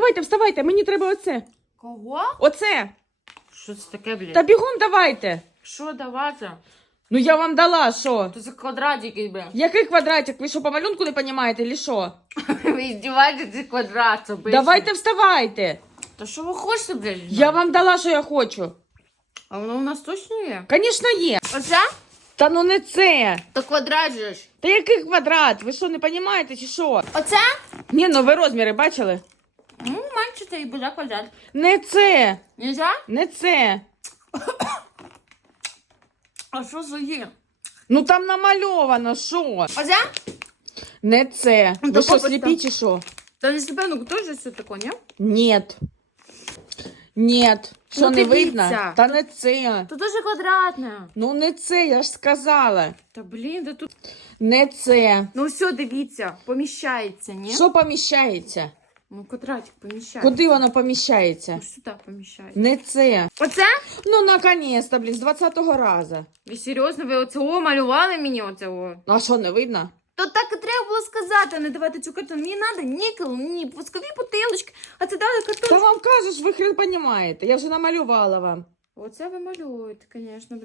давайте, вставайте, мені треба оце. Кого? Оце. Що це таке, блядь? Та бігом давайте. Що давати? Ну я вам дала, що? Це квадратики, блядь. Який квадратик? Ви що, по малюнку не розумієте, чи що? Ви издеваетесь, це квадрат, обично. Давайте вставайте. Та що ви хочете, блядь? Я вам дала, що я хочу. А воно у нас точно є? Звісно, є. Оце? Та ну не це. То квадрат же ж. Та який квадрат? Ви що, не розумієте, чи що? Оце? Ні, ну ви розміри бачили? Це і буде квадрат. Не це, Нельзя? не це. А що за є? Ну там намальовано, що? Оце? Не це. Ну, Ви що, попит сліпі чи що? Та не себе, ну теж все таке, ні? Нет. Нет. Що Ну, не дивіться. видно? Та не це. То теж квадратне. Ну не це, я ж сказала. Та блін, да тут. Не це. Ну все, дивіться, поміщається, ні? Що поміщається? Ну, квадратик поміщається. Куди воно поміщається? Ну, сюди поміщається. Не це. Оце? Ну, наконец-то, блін, з 20-го разу. Ви серйозно, ви оцього малювали мені оцього? Ну, а що, не видно? То так і треба було сказати, а не давати цю картину. Мені треба нікел, ні, пускові бутилочки, а це дали Та вам кажеш, ви хрен понімаєте. Я вже намалювала вам. Оце ви малюєте, звісно.